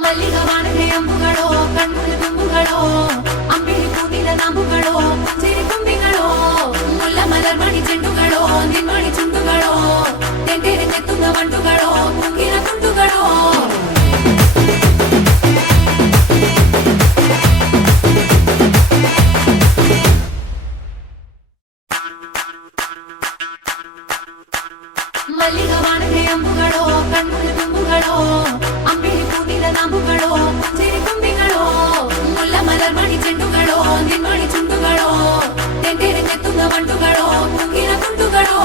മല്ലികവാണന്റെ അമ്പുകളോ കൺമുന്നിൽ തുമ്പുകളോ അമ്പിളി പൂനില നാമ്പുകളോ പുഞ്ചിരി തുമ്പികളോ മുല്ലമലർ മണി ചെണ്ടുകളോ നിൻമണി ചുണ്ടുകളോ തെണ്ടെറിഞ്ഞെത്തുന്ന വണ്ടുകളോ പൂങ്കിന തുണ്ടുകളോ മല്ലികവാണന്റെ അമ്പുകളോ കൺമുന്നിൽ തുമ്പുകളോ അമ്പിളി പൂനില നാമ്പുകളോ പുഞ്ചിരി തുമ്പികളോ മുല്ലമലർ മണി ചെണ്ടുകളോ നിൻമണി ചുണ്ടുകളോ തെണ്ടെറിഞ്ഞെത്തുന്ന വണ്ടുകളോ പൂങ്കിന തുണ്ടുകളോ